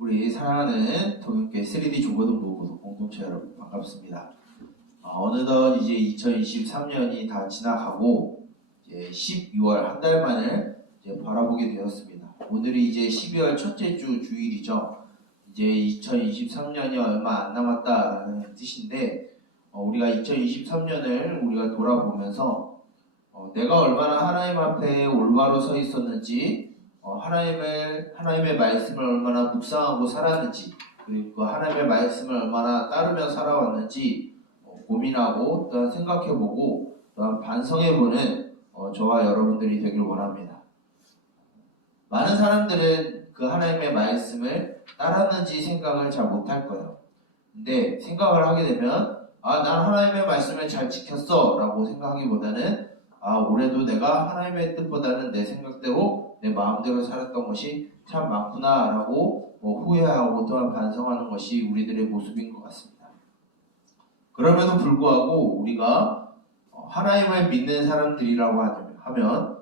우리 사랑하는 동역계 3D 중고등부 공동체 여러분 반갑습니다. 어느덧 이제 2023년이 다 지나가고 이제 12월 한 달만을 이제 바라보게 되었습니다. 오늘이 이제 12월 첫째 주 주일이죠. 이제 2023년이 얼마 안 남았다라는 뜻인데 우리가 2023년을 우리가 돌아보면서 내가 얼마나 하나님 앞에 올바로 서 있었는지, 하나님의 말씀을 얼마나 묵상하고 살았는지, 그리고 하나님의 말씀을 얼마나 따르며 살아왔는지 고민하고 또한 생각해보고 또한 반성해보는 저와 여러분들이 되길 원합니다. 많은 사람들은 그 하나님의 말씀을 따랐는지 생각을 잘 못할 거예요. 근데 생각을 하게 되면 난 하나님의 말씀을 잘 지켰어 라고 생각하기보다는 올해도 내가 하나님의 뜻보다는 내 생각대로 내 마음대로 살았던 것이 참 많구나 라고 후회하고 또한 반성하는 것이 우리들의 모습인 것 같습니다. 그럼에도 불구하고 우리가 하나님을 믿는 사람들이라고 하면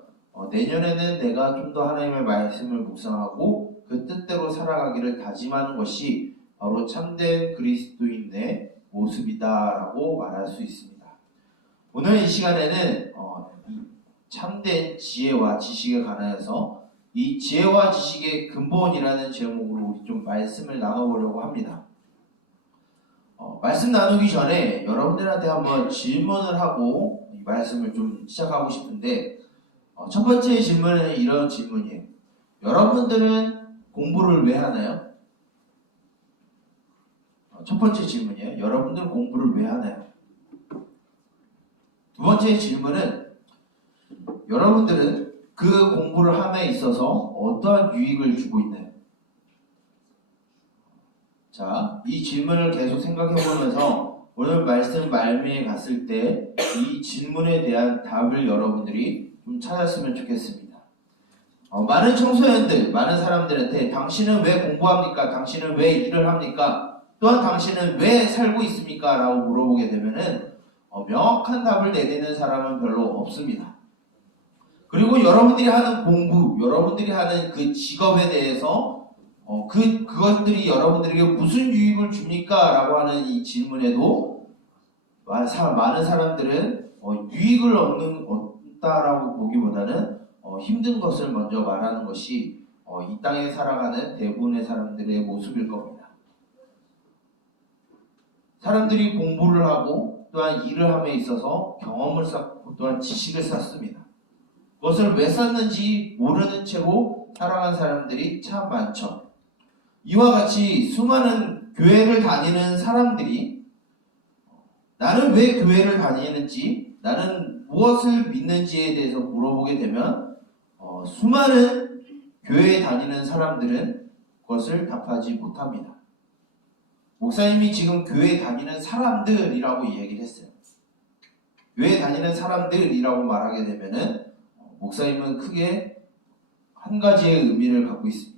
내년에는 내가 좀 더 하나님의 말씀을 묵상하고 그 뜻대로 살아가기를 다짐하는 것이 바로 참된 그리스도인의 모습이다라고 말할 수 있습니다. 오늘 이 시간에는 참된 지혜와 지식에 관하여서 이 지혜와 지식의 근본이라는 제목으로 우리 좀 말씀을 나눠보려고 합니다. 말씀 나누기 전에 여러분들한테 한번 질문을 하고 이 말씀을 좀 시작하고 싶은데 첫 번째 질문은 이런 질문이에요. 여러분들은 공부를 왜 하나요? 첫 번째 질문이에요. 여러분들은 공부를 왜 하나요? 두 번째 질문은 여러분들은 그 공부를 함에 있어서 어떠한 유익을 주고 있나요? 자, 이 질문을 계속 생각해보면서 오늘 말씀 말미에 갔을 때 이 질문에 대한 답을 여러분들이 좀 찾았으면 좋겠습니다. 많은 청소년들, 많은 사람들한테 당신은 왜 공부합니까? 당신은 왜 일을 합니까? 또한 당신은 왜 살고 있습니까? 라고 물어보게 되면은 명확한 답을 내리는 사람은 별로 없습니다. 그리고 여러분들이 하는 공부, 여러분들이 하는 그 직업에 대해서 그것들이 여러분들에게 무슨 유익을 줍니까? 라고 하는 이 질문에도 많은 사람들은 유익을 얻다라고 보기보다는 힘든 것을 먼저 말하는 것이 이 땅에 살아가는 대부분의 사람들의 모습일 겁니다. 사람들이 공부를 하고 또한 일을 함에 있어서 경험을 쌓고 또한 지식을 쌓습니다. 그것을 왜 쌓는지 모르는 채로 살아간 사람들이 참 많죠. 이와 같이 수많은 교회를 다니는 사람들이 나는 왜 교회를 다니는지, 나는 무엇을 믿는지에 대해서 물어보게 되면 수많은 교회에 다니는 사람들은 그것을 답하지 못합니다. 목사님이 지금 교회에 다니는 사람들이라고 이야기를 했어요. 교회에 다니는 사람들이라고 말하게 되면은 목사님은 크게 한 가지의 의미를 갖고 있습니다.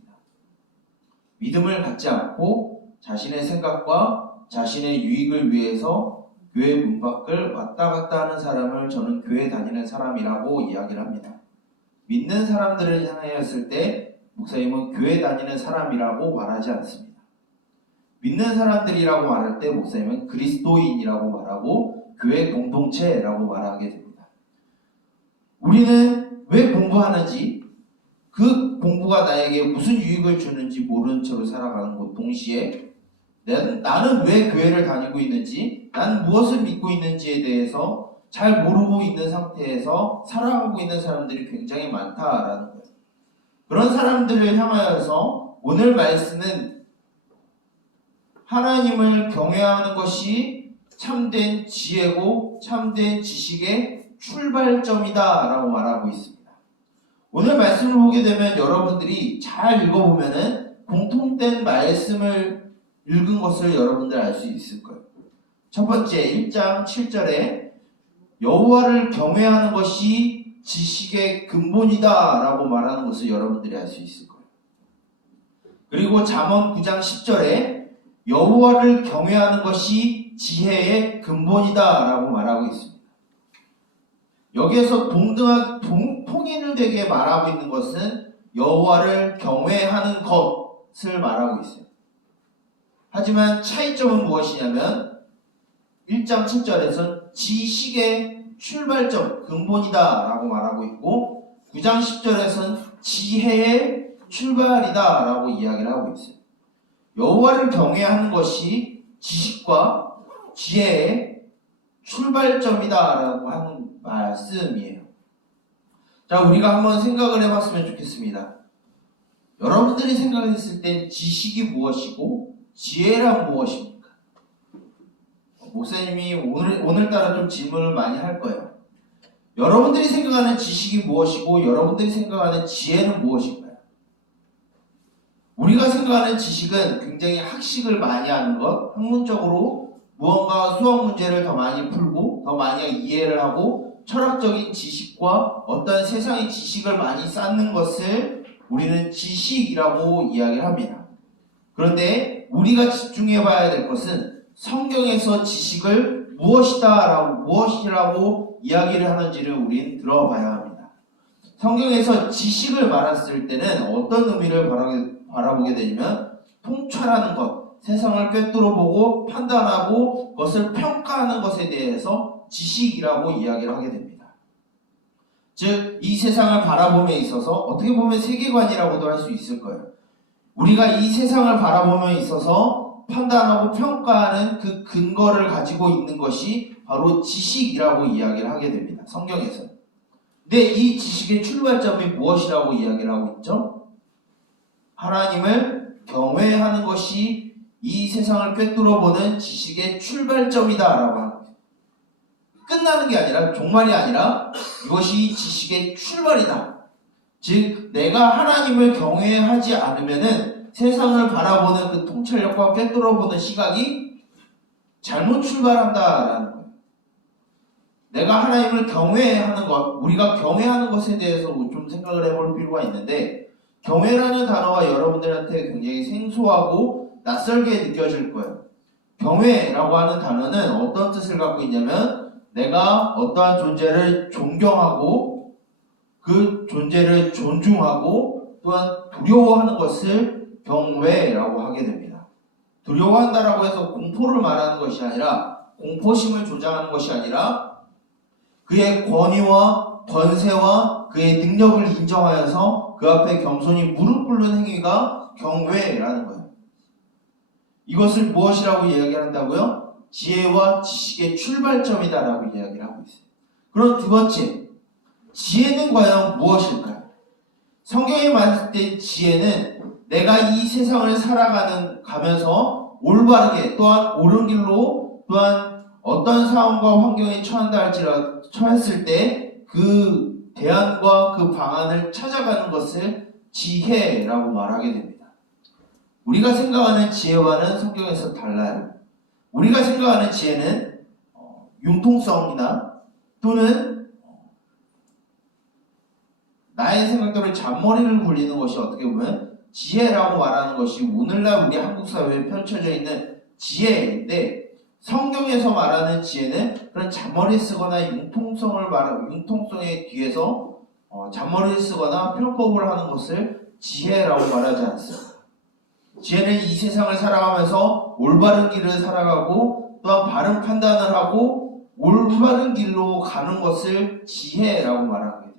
믿음을 갖지 않고 자신의 생각과 자신의 유익을 위해서 교회 문 밖을 왔다 갔다 하는 사람을 저는 교회 다니는 사람이라고 이야기를 합니다. 믿는 사람들을 향하였을 때 목사님은 교회 다니는 사람이라고 말하지 않습니다. 믿는 사람들이라고 말할 때 목사님은 그리스도인이라고 말하고 교회 공동체라고 말하게 됩니다. 우리는 왜 공부하는지, 그 공부가 나에게 무슨 유익을 주는지 모르는 채로 살아가는 것 동시에 나는 왜 교회를 다니고 있는지, 나는 무엇을 믿고 있는지에 대해서 잘 모르고 있는 상태에서 살아가고 있는 사람들이 굉장히 많다라는 거예요. 그런 사람들을 향하여서 오늘 말씀은 하나님을 경외하는 것이 참된 지혜고 참된 지식의 출발점이다 라고 말하고 있습니다. 오늘 말씀을 보게 되면 여러분들이 잘 읽어보면은 공통된 말씀을 읽은 것을 여러분들 알 수 있을 거예요. 첫 번째 1장 7절에 여호와를 경외하는 것이 지식의 근본이다 라고 말하는 것을 여러분들이 알 수 있을 거예요. 그리고 잠언 9장 10절에 여호와를 경외하는 것이 지혜의 근본이다 라고 말하고 있습니다. 여기에서 통일되게 말하고 있는 것은 여호와를 경외하는 것을 말하고 있어요. 하지만 차이점은 무엇이냐면 1장 7절에서는 지식의 출발점, 근본이다 라고 말하고 있고 9장 10절에서는 지혜의 출발이다 라고 이야기를 하고 있어요. 여호와를 경외하는 것이 지식과 지혜의 출발점이다 라고 하는 말씀이에요. 자, 우리가 한번 생각을 해봤으면 좋겠습니다. 여러분들이 생각했을 땐 지식이 무엇이고 지혜란 무엇입니까? 목사님이 오늘따라 좀 질문을 많이 할 거예요. 여러분들이 생각하는 지식이 무엇이고 여러분들이 생각하는 지혜는 무엇인가요? 우리가 생각하는 지식은 굉장히 학식을 많이 하는 것, 학문적으로 무언가 수학 문제를 더 많이 풀고 더 많이 이해를 하고 철학적인 지식과 어떤 세상의 지식을 많이 쌓는 것을 우리는 지식이라고 이야기를 합니다. 그런데 우리가 집중해 봐야 될 것은 성경에서 지식을 무엇이라고 이야기를 하는지를 우리는 들어봐야 합니다. 성경에서 지식을 말했을 때는 어떤 의미를 바라보게 되냐면 통찰하는 것, 세상을 꿰뚫어보고 판단하고 그것을 평가하는 것에 대해서 지식이라고 이야기를 하게 됩니다. 즉, 이 세상을 바라봄에 있어서 어떻게 보면 세계관이라고도 할 수 있을 거예요. 우리가 이 세상을 바라봄에 있어서 판단하고 평가하는 그 근거를 가지고 있는 것이 바로 지식이라고 이야기를 하게 됩니다. 성경에서. 근데 이 지식의 출발점이 무엇이라고 이야기를 하고 있죠? 하나님을 경외하는 것이 이 세상을 꿰뚫어보는 지식의 출발점이다라고 합니다. 끝나는 게 아니라, 종말이 아니라 이것이 지식의 출발이다. 즉, 내가 하나님을 경외하지 않으면은 세상을 바라보는 그 통찰력과 꿰뚫어보는 시각이 잘못 출발한다라는 거예요. 내가 하나님을 경외하는 것, 우리가 경외하는 것에 대해서 좀 생각을 해볼 필요가 있는데, 경외라는 단어가 여러분들한테 굉장히 생소하고 낯설게 느껴질 거예요. 경외라고 하는 단어는 어떤 뜻을 갖고 있냐면 내가 어떠한 존재를 존경하고 그 존재를 존중하고 또한 두려워하는 것을 경외라고 하게 됩니다. 두려워한다라고 해서 공포를 말하는 것이 아니라 공포심을 조장하는 것이 아니라 그의 권위와 권세와 그의 능력을 인정하여서 그 앞에 겸손히 무릎 꿇는 행위가 경외라는 거예요. 이것을 무엇이라고 이야기한다고요? 지혜와 지식의 출발점이다라고 이야기를 하고 있어요. 그럼 두 번째, 지혜는 과연 무엇일까요? 성경에 말했을 때 지혜는 내가 이 세상을 가면서 올바르게 또한 옳은 길로 또한 어떤 상황과 환경에 처했을 때 그 대안과 그 방안을 찾아가는 것을 지혜라고 말하게 됩니다. 우리가 생각하는 지혜와는 성경에서 달라요. 우리가 생각하는 지혜는 융통성이나 또는 나의 생각대로 잔머리를 굴리는 것이 어떻게 보면 지혜라고 말하는 것이 오늘날 우리 한국 사회에 펼쳐져 있는 지혜인데, 성경에서 말하는 지혜는 그런 잔머리 쓰거나 융통성의 뒤에서 잔머리를 쓰거나 편법을 하는 것을 지혜라고 말하지 않습니다. 지혜는 이 세상을 살아가면서 올바른 길을 살아가고 또한 바른 판단을 하고 올바른 길로 가는 것을 지혜라고 말하게 돼요.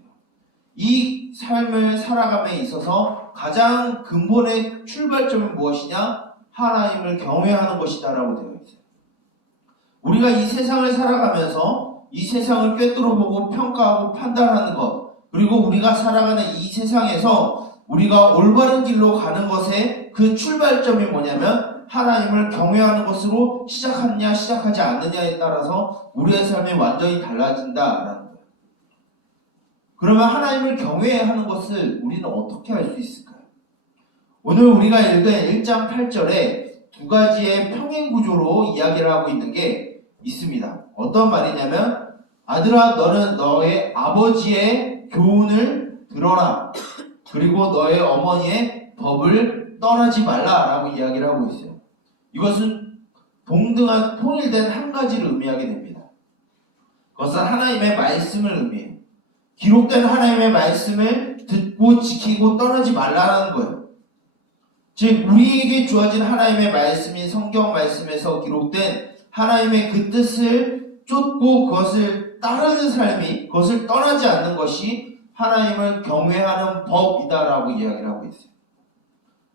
이 삶을 살아감에 있어서 가장 근본의 출발점은 무엇이냐? 하나님을 경외하는 것이다라고 되어 있어요. 우리가 이 세상을 살아가면서 이 세상을 꿰뚫어보고 평가하고 판단하는 것, 그리고 우리가 살아가는 이 세상에서 우리가 올바른 길로 가는 것의 그 출발점이 뭐냐면 하나님을 경외하는 것으로 시작하느냐 시작하지 않느냐에 따라서 우리의 삶이 완전히 달라진다라는 거예요. 그러면 하나님을 경외하는 것을 우리는 어떻게 할 수 있을까요? 오늘 우리가 읽은 1장 8절에 두 가지의 평행 구조로 이야기를 하고 있는 게 있습니다. 어떤 말이냐면 아들아 너는 너의 아버지의 교훈을 들어라. 그리고 너의 어머니의 법을 떠나지 말라라고 이야기를 하고 있어요. 이것은 동등한 통일된 한 가지를 의미하게 됩니다. 그것은 하나님의 말씀을 의미해요. 기록된 하나님의 말씀을 듣고 지키고 떠나지 말라는 거예요. 즉 우리에게 주어진 하나님의 말씀인 성경 말씀에서 기록된 하나님의 그 뜻을 쫓고 그것을 따르는 삶이, 그것을 떠나지 않는 것이 하나님을 경외하는 법이다라고 이야기를 하고 있어요.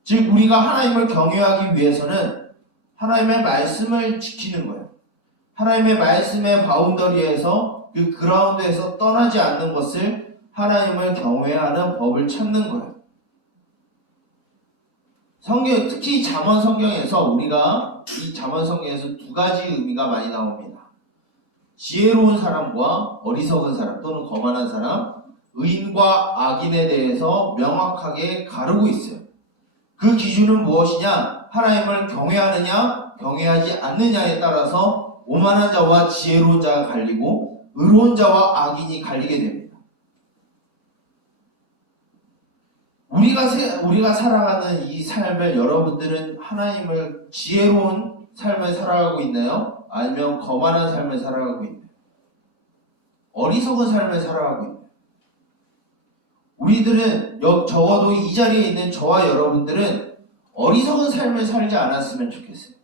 즉 우리가 하나님을 경외하기 위해서는 하나님의 말씀을 지키는 거예요. 하나님의 말씀의 바운더리에서, 그 그라운드에서 떠나지 않는 것을 하나님을 경외하는 법을 찾는 거예요. 성경, 특히 잠언 성경에서 우리가 이 잠언 성경에서 두 가지 의미가 많이 나옵니다. 지혜로운 사람과 어리석은 사람 또는 거만한 사람, 의인과 악인에 대해서 명확하게 가르고 있어요. 그 기준은 무엇이냐? 하나님을 경외하느냐 경외하지 않느냐에 따라서 오만한 자와 지혜로운 자가 갈리고 의로운 자와 악인이 갈리게 됩니다. 우리가 살아가는 이 삶을 여러분들은 하나님을 지혜로운 삶을 살아가고 있나요? 아니면 거만한 삶을 살아가고 있나요? 어리석은 삶을 살아가고 있나요? 우리들은 적어도 이 자리에 있는 저와 여러분들은 어리석은 삶을 살지 않았으면 좋겠어요.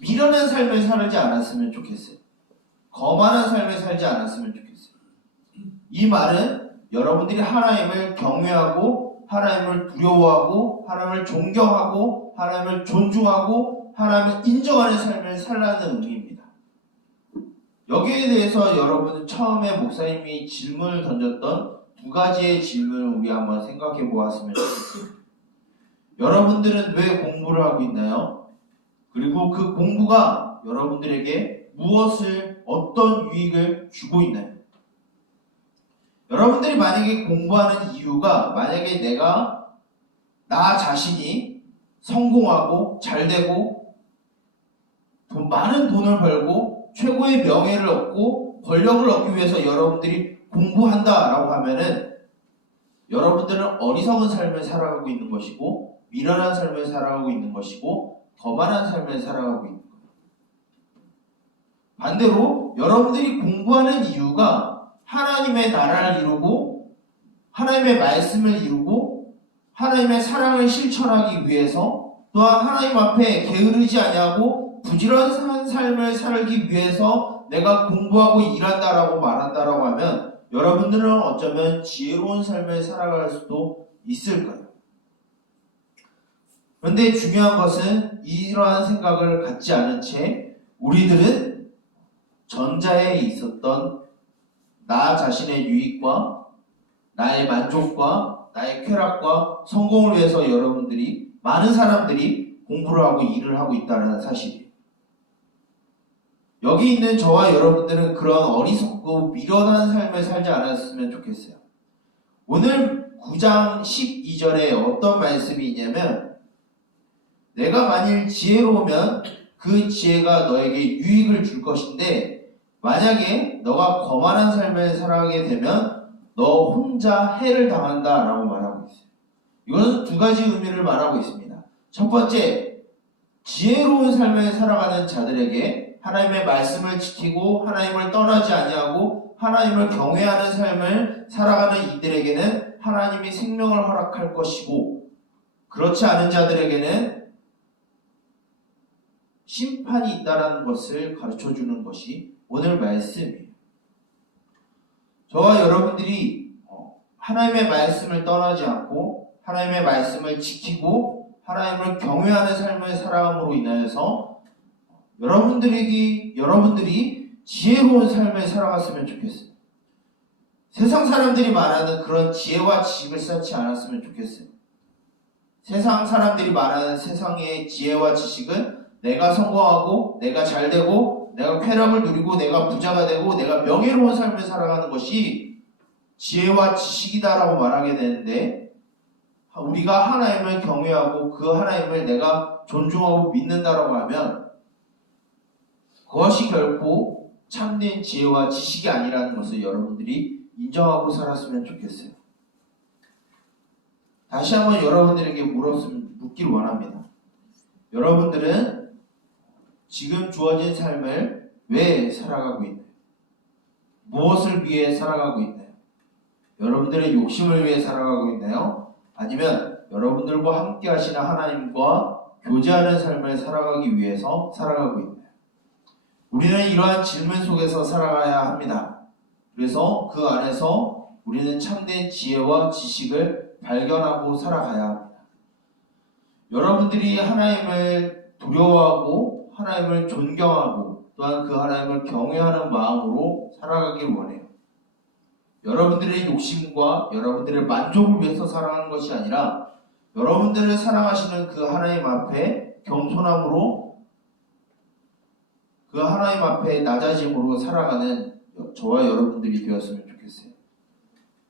미련한 삶을 살지 않았으면 좋겠어요. 거만한 삶을 살지 않았으면 좋겠어요. 이 말은 여러분들이 하나님을 경외하고 하나님을 두려워하고 하나님을 존경하고 하나님을 존중하고 하나님을 인정하는 삶을 살라는 의미입니다. 여기에 대해서 여러분은 처음에 목사님이 질문을 던졌던 두 가지의 질문을 우리 한번 생각해 보았으면 좋겠습니다. 여러분들은 왜 공부를 하고 있나요? 그리고 그 공부가 여러분들에게 무엇을, 어떤 유익을 주고 있나요? 여러분들이 만약에 공부하는 이유가 만약에 내가 나 자신이 성공하고 잘되고 많은 돈을 벌고 최고의 명예를 얻고 권력을 얻기 위해서 여러분들이 공부한다라고 하면은 여러분들은 어리석은 삶을 살아가고 있는 것이고 미련한 삶을 살아가고 있는 것이고 거만한 삶을 살아가고 있는 거예요. 반대로 여러분들이 공부하는 이유가 하나님의 나라를 이루고 하나님의 말씀을 이루고 하나님의 사랑을 실천하기 위해서 또한 하나님 앞에 게으르지 아니하고 부지런한 삶을 살기 위해서 내가 공부하고 일한다라고 말한다라고 하면 여러분들은 어쩌면 지혜로운 삶을 살아갈 수도 있을 거예요. 그런데 중요한 것은 이러한 생각을 갖지 않은 채 우리들은 전자에 있었던 나 자신의 유익과 나의 만족과 나의 쾌락과 성공을 위해서 여러분들이, 많은 사람들이 공부를 하고 일을 하고 있다는 사실이에요. 여기 있는 저와 여러분들은 그런 어리석고 미련한 삶을 살지 않았으면 좋겠어요. 오늘 9장 12절에 어떤 말씀이 있냐면 내가 만일 지혜로우면 그 지혜가 너에게 유익을 줄 것인데 만약에 너가 거만한 삶을 살아가게 되면 너 혼자 해를 당한다 라고 말하고 있어요. 이것은 두 가지 의미를 말하고 있습니다. 첫 번째, 지혜로운 삶을 살아가는 자들에게 하나님의 말씀을 지키고 하나님을 떠나지 아니하고 하나님을 경외하는 삶을 살아가는 이들에게는 하나님이 생명을 허락할 것이고 그렇지 않은 자들에게는 심판이 있다는 것을 가르쳐주는 것이 오늘 말씀이에요. 저와 여러분들이 하나님의 말씀을 떠나지 않고 하나님의 말씀을 지키고 하나님을 경외하는 삶을 살아감으로 인하여서 여러분들이 지혜로운 삶을 살아갔으면 좋겠어요. 세상 사람들이 말하는 그런 지혜와 지식을 쌓지 않았으면 좋겠어요. 세상 사람들이 말하는 세상의 지혜와 지식은 내가 성공하고 내가 잘되고 내가 쾌락을 누리고 내가 부자가 되고 내가 명예로운 삶을 살아가는 것이 지혜와 지식이다라고 말하게 되는데 우리가 하나님을 경외하고 그 하나님을 내가 존중하고 믿는다라고 하면 그것이 결코 참된 지혜와 지식이 아니라는 것을 여러분들이 인정하고 살았으면 좋겠어요. 다시 한번 여러분들에게 묻기를 원합니다. 여러분들은 지금 주어진 삶을 왜 살아가고 있나요? 무엇을 위해 살아가고 있나요? 여러분들의 욕심을 위해 살아가고 있나요? 아니면 여러분들과 함께 하시는 하나님과 교제하는 삶을 살아가기 위해서 살아가고 있나요? 우리는 이러한 질문 속에서 살아가야 합니다. 그래서 그 안에서 우리는 참된 지혜와 지식을 발견하고 살아가야 합니다. 여러분들이 하나님을 두려워하고 하나님을 존경하고 또한 그 하나님을 경외하는 마음으로 살아가길 원해요. 여러분들의 욕심과 여러분들의 만족을 위해서 살아가는 것이 아니라 여러분들을 사랑하시는 그 하나님 앞에 겸손함으로 그 하나님 앞에 낮아짐으로 살아가는 저와 여러분들이 되었으면 좋겠어요.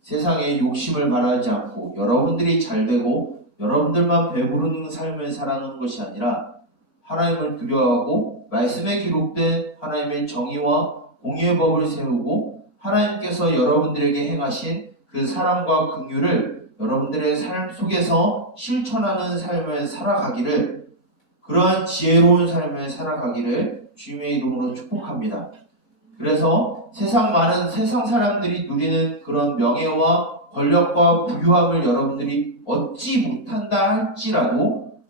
세상에 욕심을 바라지 않고 여러분들이 잘되고 여러분들만 배부르는 삶을 살아가는 것이 아니라 하나님을 두려워하고 말씀에 기록된 하나님의 정의와 공의의 법을 세우고 하나님께서 여러분들에게 행하신 그 사랑과 긍휼을 여러분들의 삶 속에서 실천하는 삶을 살아가기를, 그러한 지혜로운 삶을 살아가기를 주님의 이름으로 축복합니다. 그래서 많은 세상 사람들이 누리는 그런 명예와 권력과 부유함을 여러분들이 얻지 못한다 할지라도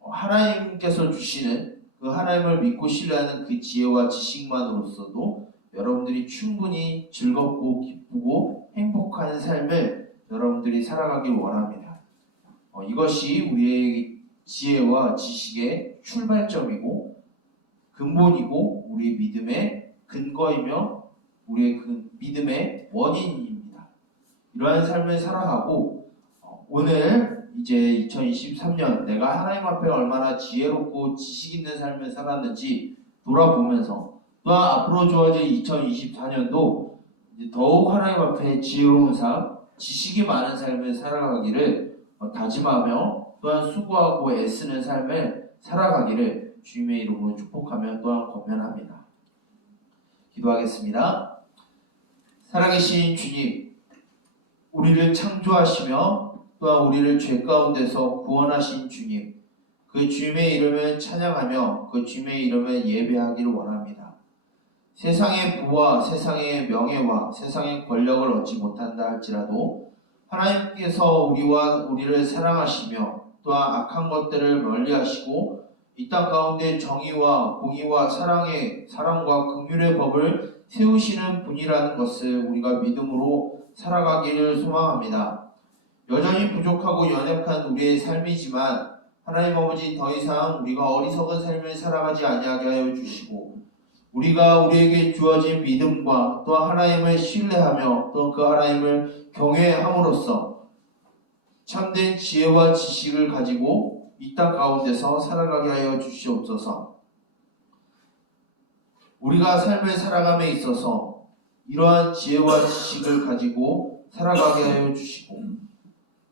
하나님께서 주시는 그 하나님을 믿고 신뢰하는 그 지혜와 지식만으로서도 여러분들이 충분히 즐겁고 기쁘고 행복한 삶을 여러분들이 살아가길 원합니다. 이것이 우리의 지혜와 지식의 출발점이고 근본이고 우리의 믿음의 근거이며 우리의 그 믿음의 원인입니다. 이러한 삶을 살아가고 오늘 이제 2023년 내가 하나님 앞에 얼마나 지혜롭고 지식 있는 삶을 살았는지 돌아보면서 또한 앞으로 주어질 2024년도 더욱 하나님 앞에 지혜로운 삶, 지식이 많은 삶을 살아가기를 다짐하며 또한 수고하고 애쓰는 삶을 살아가기를 주님의 이름으로 축복하며 또한 권면합니다. 기도하겠습니다. 살아계신 주님, 우리를 창조하시며 또한 우리를 죄 가운데서 구원하신 주님, 그 주님의 이름을 찬양하며 그 주님의 이름을 예배하기를 원합니다. 세상의 부와 세상의 명예와 세상의 권력을 얻지 못한다 할지라도 하나님께서 우리를 사랑하시며 또한 악한 것들을 멀리하시고 이 땅 가운데 정의와 공의와 사랑과 긍휼의 법을 세우시는 분이라는 것을 우리가 믿음으로 살아가기를 소망합니다. 여전히 부족하고 연약한 우리의 삶이지만 하나님 아버지, 더 이상 우리가 어리석은 삶을 살아가지 아니하게 하여 주시고 우리에게 주어진 믿음과 또 하나님을 신뢰하며 또 그 하나님을 경외함으로써 참된 지혜와 지식을 가지고 이 땅 가운데서 살아가게 하여 주시옵소서. 우리가 삶을 살아감에 있어서 이러한 지혜와 지식을 가지고 살아가게 하여 주시고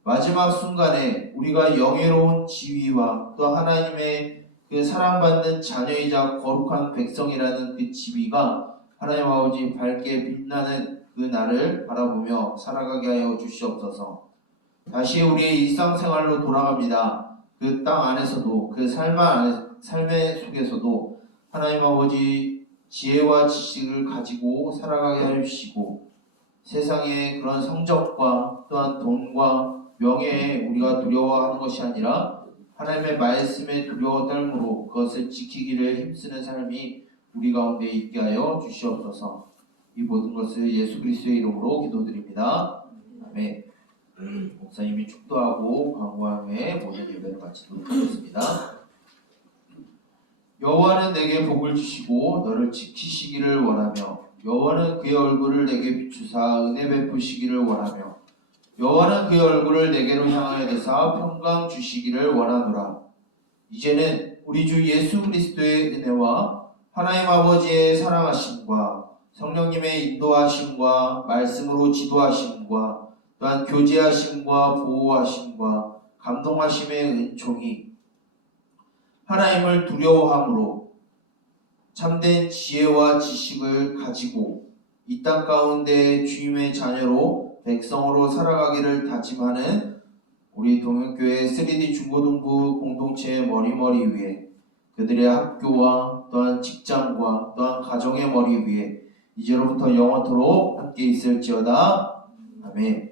마지막 순간에 우리가 영예로운 지위와 또 하나님의 그 사랑받는 자녀이자 거룩한 백성이라는 그 지위가 하나님 아버지 밝게 빛나는 그 날을 바라보며 살아가게 하여 주시옵소서. 다시 우리의 일상생활로 돌아갑니다. 그 땅 안에서도 그 삶의 속에서도 하나님 아버지 지혜와 지식을 가지고 살아가게 하여 주시고 세상의 그런 성적과 또한 돈과 명예에 우리가 두려워하는 것이 아니라 하나님의 말씀에 두려워 떨므로 그것을 지키기를 힘쓰는 삶이 우리 가운데 있게 하여 주시옵소서. 이 모든 것을 예수 그리스도의 이름으로 기도드립니다. 아멘. 목사님이 축도하고 광고함에 모든 예배를 마치도록 하겠습니다. 여호와는 내게 복을 주시고 너를 지키시기를 원하며 여호와는 그의 얼굴을 내게 비추사 은혜 베푸시기를 원하며 여호와는 그의 얼굴을 내게로 향하여 대사 평강 주시기를 원하노라. 이제는 우리 주 예수 그리스도의 은혜와 하나님 아버지의 사랑하심과 성령님의 인도하심과 말씀으로 지도하심과 또한 교제하심과 보호하심과 감동하심의 은총이 하나님을 두려워함으로 참된 지혜와 지식을 가지고 이 땅 가운데 주님의 자녀로 백성으로 살아가기를 다짐하는 우리 동역교회 3D 중고등부 공동체의 머리 위에 그들의 학교와 또한 직장과 또한 가정의 머리 위에 이제로부터 영원토록 함께 있을지어다. 아멘.